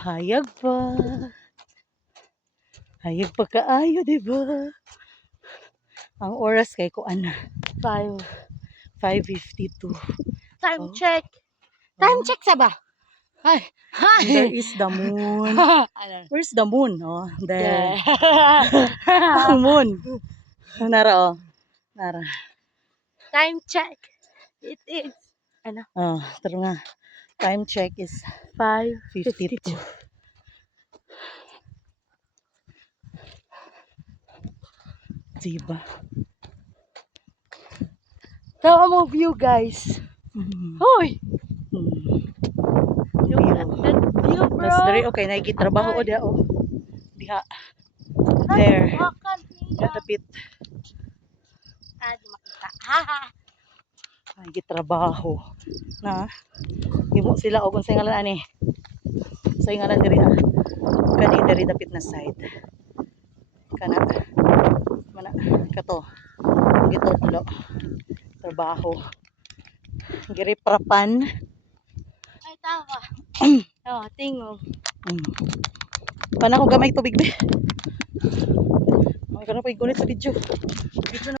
Hayag pa. Hayag pa kaayo, diba? Ang oras kay ko ana. 5:52. Time Oh. check. Time check sa ba? Ay. And there is the moon. Where's the moon? Oh, there. Ang moon. Nara, oh. Nara. Time check. It is. Ano? Oh, taro nga. Time check is 5:52. 52. Diba? Tawa mo view, guys. Hoy! Look View. at that view, bro. Tapos dari, okay, nagitrabaho o dia, oh. Diha. Ay, There. makan niya. Gadapit. Di makita. Haha. Nagitrabaho. Na. Himo sila, o kung sa ngalan, ani. Sa ngalan diri, kani diri dapit na side. Kana. Mana, kato. Gito, tulo. Trabaho. Giriprapan. Ay, tawa. Oh, tingog. Paano ko gamay tubig, be? Ay, kanang pa igunit sa video. Video na.